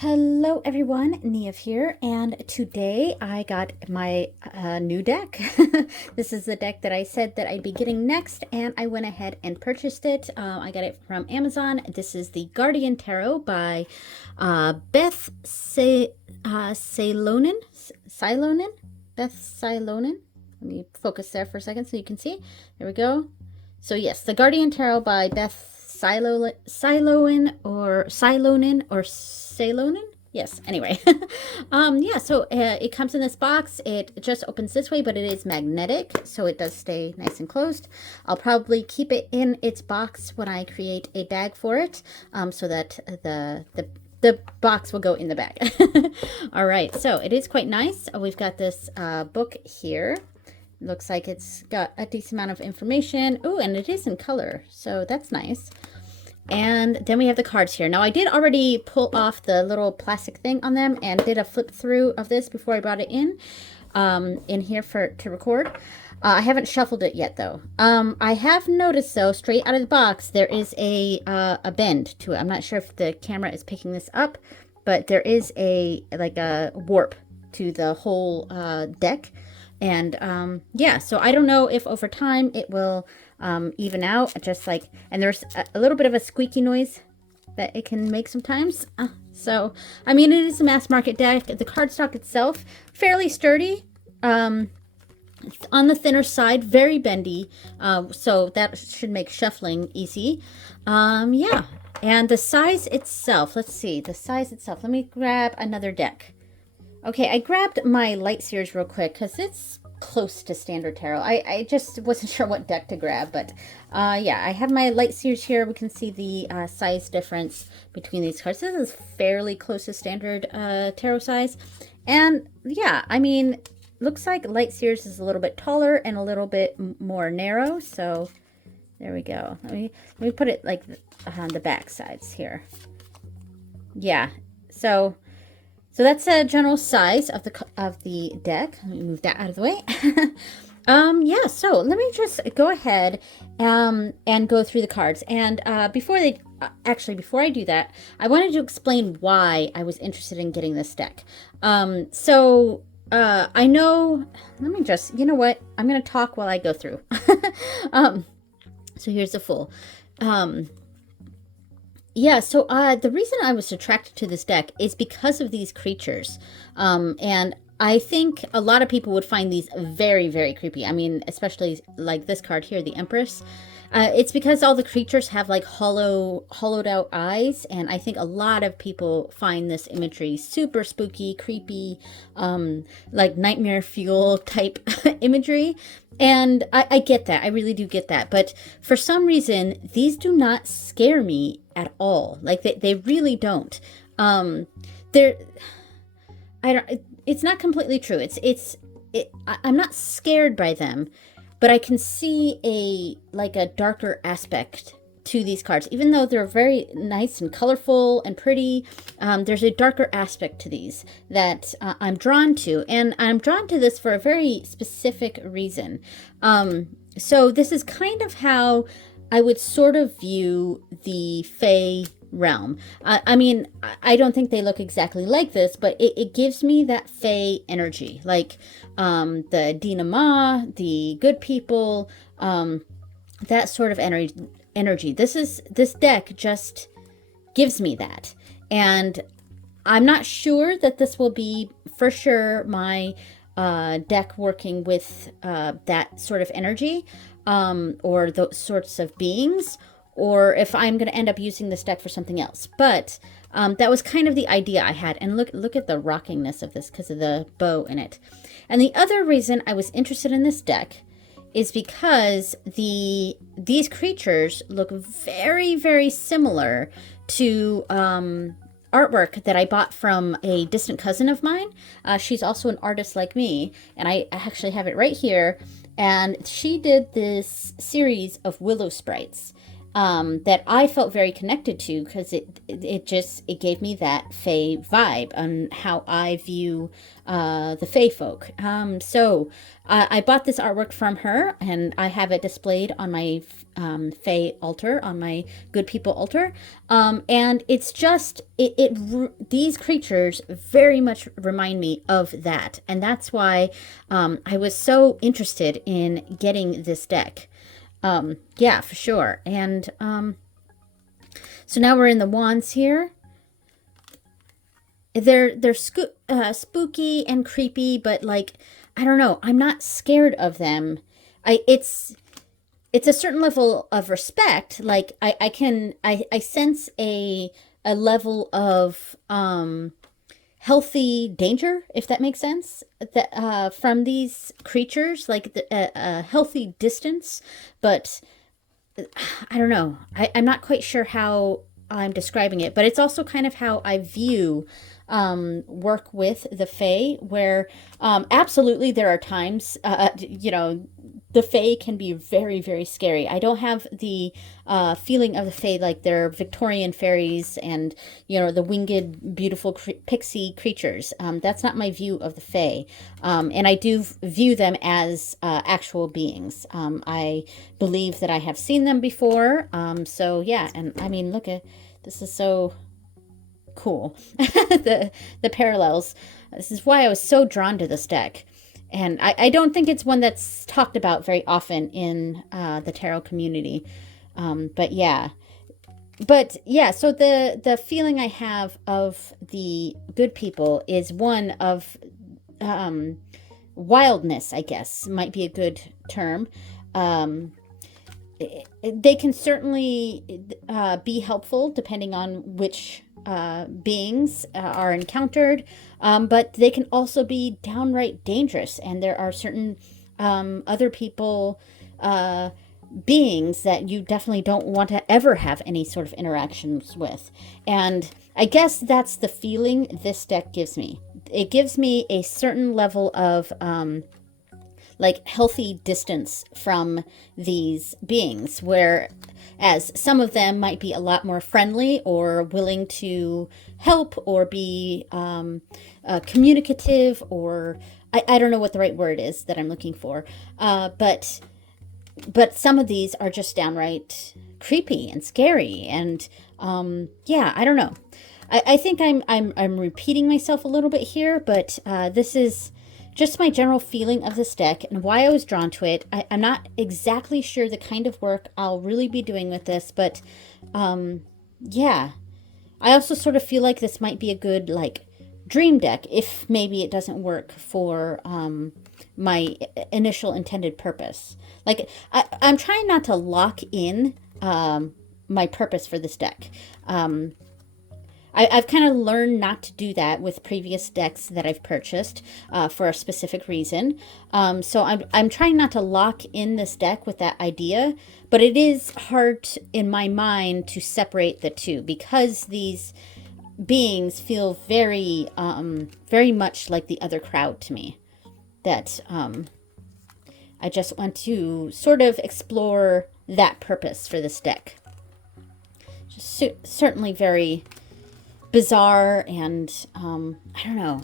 Hello everyone, Neve here, and today I got my new deck. This is the deck that I said that I'd be getting next, and I went ahead and purchased it. I got it from Amazon. This is the Guardian Tarot by Beth Silonen. Silonen? Beth Silonen? Let me focus there for a second so you can see. There we go. So yes, the Guardian Tarot by Beth Silonen or Salonen. Yes, anyway. Yeah, so it comes in this box. It just opens this way, but it is magnetic, so it does stay nice and closed. I'll probably keep it in its box when I create a bag for it, so that the box will go in the bag. All right, so it is quite nice. We've got this book here. Looks like it's got a decent amount of information. Oh, and it is in color, so that's nice. And then we have the cards here. Now, I did already pull off the little plastic thing on them and did a flip through of this before I brought it in here to record. I haven't shuffled it yet, though. I have noticed, though, straight out of the box, there is a bend to it. I'm not sure if the camera is picking this up, but there is a warp to the whole deck. And yeah, so I don't know if over time it will even out, and there's a little bit of a squeaky noise that it can make sometimes. So, I mean, it is a mass market deck. The cardstock itself, fairly sturdy. It's on the thinner side, very bendy. So that should make shuffling easy. Yeah. And the size itself, let's see, the size itself. Let me grab another deck. Okay, I grabbed my Light Series real quick because it's close to Standard Tarot. I just wasn't sure what deck to grab, but yeah, I have my Light Series here. We can see the size difference between these cards. This is fairly close to Standard Tarot size. And yeah, I mean, looks like Light Series is a little bit taller and a little bit more narrow. So there we go. Let me put it like on the back sides here. Yeah, so that's a general size of the deck. Let me move that out of the way. Yeah, so let me just go ahead and go through the cards. And before I do that, I wanted to explain why I was interested in getting this deck. I know, let me just, you know what? I'm going to talk while I go through. So here's the full. Yeah, so the reason I was attracted to this deck is because of these creatures. And I think a lot of people would find these very, very creepy. I mean, especially like this card here, the Empress. It's because all the creatures have like hollowed out eyes, and I think a lot of people find this imagery super spooky, creepy, like nightmare fuel type imagery. And I get that. I really do get that. But for some reason, these do not scare me at all. Like they really don't. It's not completely true. I'm not scared by them, but I can see a darker aspect to these cards. Even though they're very nice and colorful and pretty, there's a darker aspect to these that I'm drawn to. And I'm drawn to this for a very specific reason. So this is kind of how I would sort of view the Fae realm. I mean, I don't think they look exactly like this, but it gives me that Fae energy, like the Dina Ma, the good people, that sort of energy. This deck just gives me that, and I'm not sure that this will be for sure my deck working with that sort of energy, or those sorts of beings, or if I'm going to end up using this deck for something else. But that was kind of the idea I had. And look at the rockingness of this because of the bow in it. And the other reason I was interested in this deck is because these creatures look very, very similar to artwork that I bought from a distant cousin of mine. She's also an artist like me, and I actually have it right here. And she did this series of willow sprites. that I felt very connected to, because it gave me that Fae vibe on how I view the Fae folk. So I bought this artwork from her, and I have it displayed on my Fae altar, on my Good People altar. And it's just these creatures very much remind me of that, and that's why I was so interested in getting this deck. Yeah, for sure. And so now we're in the wands here. They're spooky and creepy, but like, I don't know, I'm not scared of them. It's a certain level of respect. Like I sense a level of healthy danger, if that makes sense, that from these creatures, like a healthy distance. But I don't know. I'm not quite sure how I'm describing it, but it's also kind of how I view work with the Fae, where absolutely there are times, the Fae can be very, very scary. I don't have the feeling of the Fae like they're Victorian fairies and, the winged, beautiful pixie creatures. That's not my view of the Fae. And I do view them as actual beings. I believe that I have seen them before. So, yeah. And I mean, look at this is so cool. the parallels. This is why I was so drawn to this deck. And I don't think it's one that's talked about very often in the tarot community. But yeah. So the feeling I have of the Good People is one of wildness, I guess, might be a good term. They can certainly be helpful depending on which beings are encountered, but they can also be downright dangerous. And there are certain other people, beings that you definitely don't want to ever have any sort of interactions with. And I guess that's the feeling this deck gives me. It gives me a certain level of like healthy distance from these beings, whereas some of them might be a lot more friendly or willing to help or be communicative, or I don't know what the right word is that I'm looking for, but some of these are just downright creepy and scary, and yeah, I don't know. I think I'm repeating myself a little bit here, but this is just my general feeling of this deck and why I was drawn to it. I'm not exactly sure the kind of work I'll really be doing with this, but yeah. I also sort of feel like this might be a good, like, dream deck if maybe it doesn't work for my initial intended purpose. Like, I'm trying not to lock in my purpose for this deck. I've kind of learned not to do that with previous decks that I've purchased for a specific reason. So I'm trying not to lock in this deck with that idea, but it is hard in my mind to separate the two, because these beings feel very, very much like the other crowd to me. That I just want to sort of explore that purpose for this deck. Just certainly very bizarre, and I don't know.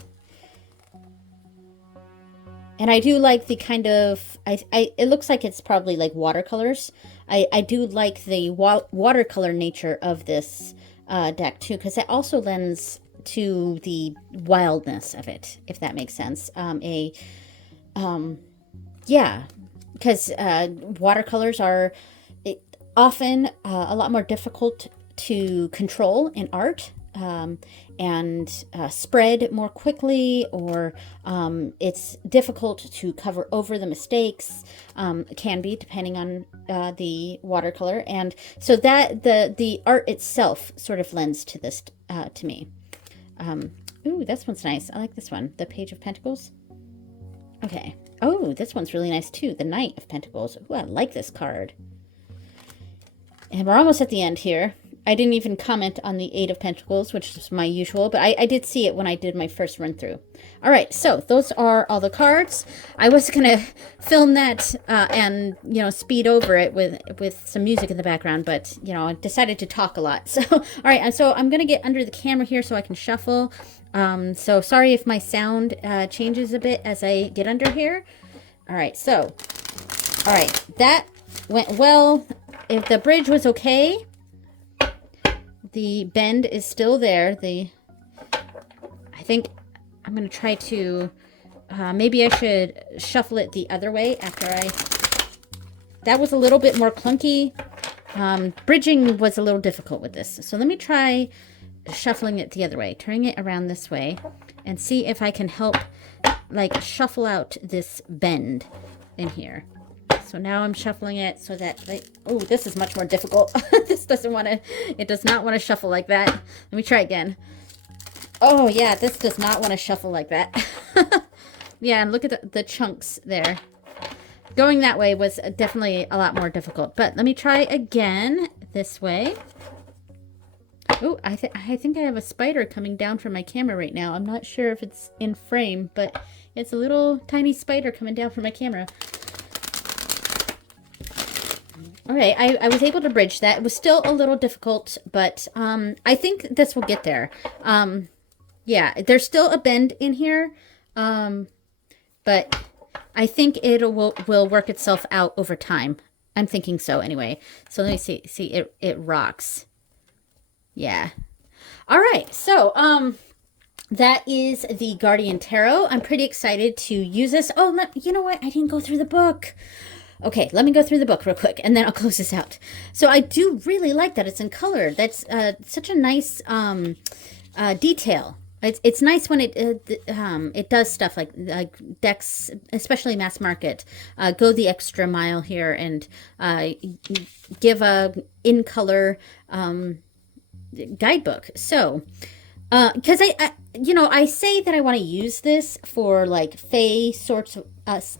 And I do like the kind of it looks like it's probably like watercolors. I do like the watercolor nature of this deck too, because it also lends to the wildness of it, if that makes sense. Yeah, because watercolors are often a lot more difficult to control in art. And spread more quickly, or it's difficult to cover over the mistakes. Can be, depending on the watercolor, and so that the art itself sort of lends to this to me. Ooh, this one's nice. I like this one, the Page of Pentacles. Okay. Oh, this one's really nice too, the Knight of Pentacles. Ooh, I like this card. And we're almost at the end here. I didn't even comment on the Eight of Pentacles, which is my usual, but I did see it when I did my first run through. All right, so those are all the cards. I was going to film that and, you know, speed over it with some music in the background, but, you know, I decided to talk a lot. So, all right, and so I'm going to get under the camera here so I can shuffle. So sorry if my sound changes a bit as I get under here. All right, so, all right, that went well. If the bridge was okay, the bend is still there. I think I'm going to try to, maybe I should shuffle it the other way after that was a little bit more clunky. Bridging was a little difficult with this. So let me try shuffling it the other way, turning it around this way, and see if I can help, like, shuffle out this bend in here. So now I'm shuffling it so that, like, oh, this is much more difficult. This doesn't want to, it does not want to shuffle like that. Let me try again. Oh, yeah, this does not want to shuffle like that. Yeah, and look at the chunks there. Going that way was definitely a lot more difficult. But let me try again this way. Oh, I think I have a spider coming down from my camera right now. I'm not sure if it's in frame, but it's a little tiny spider coming down from my camera. All right, I was able to bridge that. It was still a little difficult, but I think this will get there. Yeah, there's still a bend in here, but I think it will work itself out over time. I'm thinking so anyway. So let me see. See, it rocks. Yeah. All right, so that is the Guardian Tarot. I'm pretty excited to use this. Oh, you know what? I didn't go through the book. Okay, let me go through the book real quick, and then I'll close this out. So I do really like that it's in color. That's such a nice detail. It's nice when it does stuff like decks, especially mass market, go the extra mile here and give a in color guidebook. So because I say that I want to use this for like fae sorts of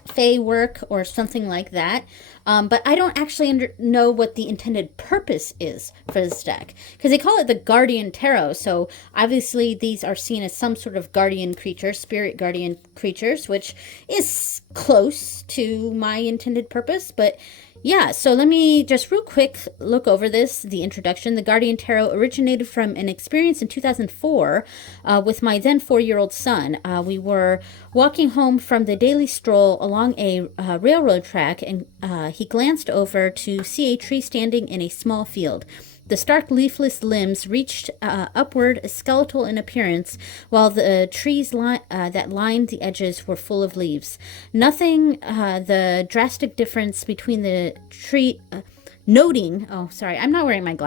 fae work or something like that, but I don't actually know what the intended purpose is for this deck, because they call it the Guardian Tarot, so obviously these are seen as some sort of guardian creatures, spirit guardian creatures, which is close to my intended purpose. But yeah, so let me just real quick look over this, the introduction. The Guardian Tarot originated from an experience in 2004 with my then 4-year-old son. We were walking home from the daily stroll along a railroad track, and he glanced over to see a tree standing in a small field. The stark leafless limbs reached upward, skeletal in appearance, while the trees that lined the edges were full of leaves. Noting the drastic difference between the tree... Noting the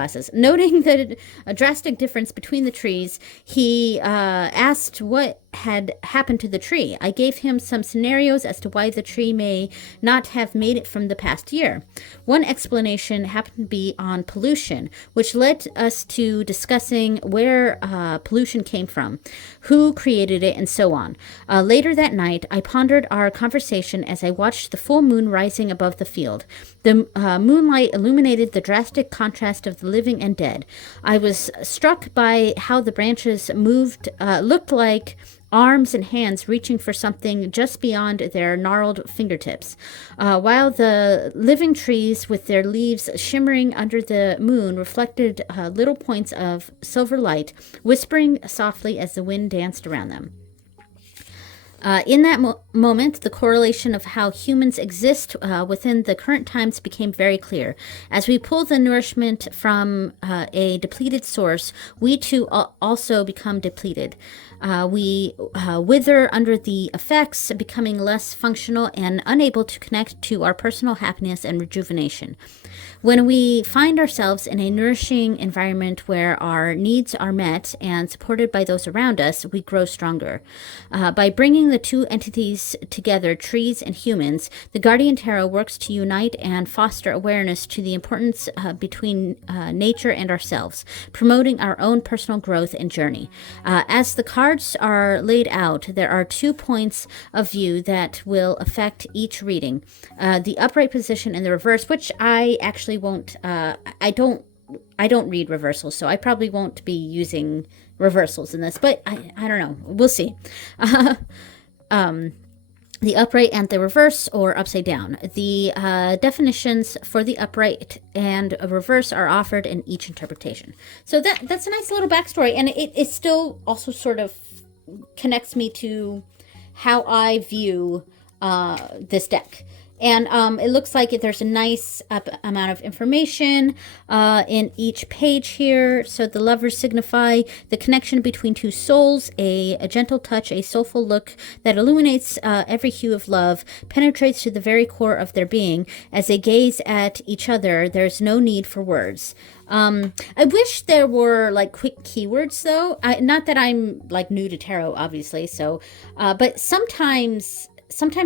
drastic difference between the trees, he asked what had happened to the tree. I gave him some scenarios as to why the tree may not have made it from the past year. One explanation happened to be on pollution, which led us to discussing where pollution came from, who created it, and so on. Later that night, I pondered our conversation as I watched the full moon rising above the field. The moonlight illuminated the drastic contrast of the living and dead. I was struck by how the branches looked like arms and hands reaching for something just beyond their gnarled fingertips, while the living trees with their leaves shimmering under the moon reflected little points of silver light, whispering softly as the wind danced around them. In that moment, the correlation of how humans exist within the current times became very clear. As we pull the nourishment from a depleted source, we too also become depleted. We wither under the effects, becoming less functional and unable to connect to our personal happiness and rejuvenation. When we find ourselves in a nourishing environment where our needs are met and supported by those around us, we grow stronger. By bringing the two entities together, trees and humans, the Guardian Tarot works to unite and foster awareness to the importance between nature and ourselves, promoting our own personal growth and journey. As the cards are laid out, there are 2 points of view that will affect each reading. The upright position and the reverse, which I actually won't, I don't don't read reversals, so I probably won't be using reversals in this, but I don't know. We'll see. The upright and the reverse, or upside down. The definitions for the upright and a reverse are offered in each interpretation. So that's a nice little backstory, and it still also sort of connects me to how I view this deck. And it looks like there's a nice amount of information in each page here. So the lovers signify the connection between two souls, a gentle touch, a soulful look that illuminates every hue of love, penetrates to the very core of their being. As they gaze at each other, there's no need for words. I wish there were like quick keywords though. Not that I'm like new to tarot, obviously. So, but sometimes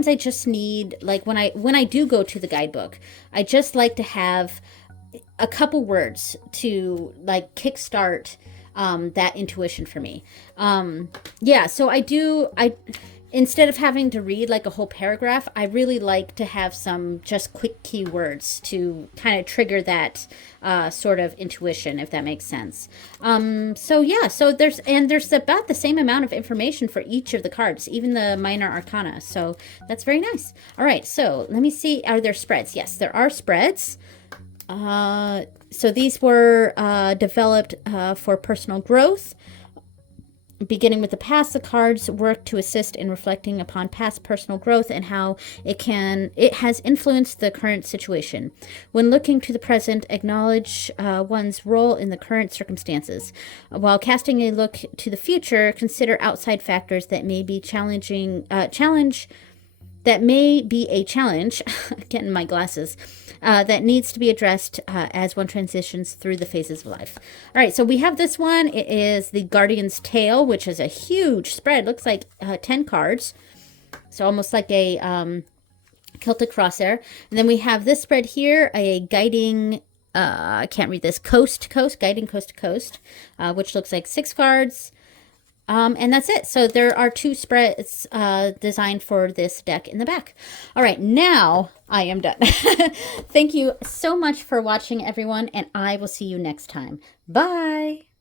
I just need, like when I do go to the guidebook, I just like to have a couple words to like kickstart that intuition for me. Yeah, so I instead of having to read like a whole paragraph, I really like to have some just quick keywords to kind of trigger that sort of intuition, if that makes sense. So yeah, so there's about the same amount of information for each of the cards, even the minor arcana. So that's very nice. All right, so let me see. Are there spreads? Yes, there are spreads. So these were developed for personal growth. Beginning with the past, the cards work to assist in reflecting upon past personal growth and how it has influenced the current situation. When looking to the present, acknowledge one's role in the current circumstances. While casting a look to the future, consider outside factors that may be a challenge, getting my glasses, that needs to be addressed as one transitions through the phases of life. All right, so we have this one. It is the Guardian's Tale, which is a huge spread. Looks like 10 cards. So almost like a Celtic crosshair. And then we have this spread here, a guiding, I can't read this, guiding coast to coast, which looks like 6 cards. And that's it. So there are 2 spreads designed for this deck in the back. All right, now I am done. Thank you so much for watching, everyone, and I will see you next time. Bye.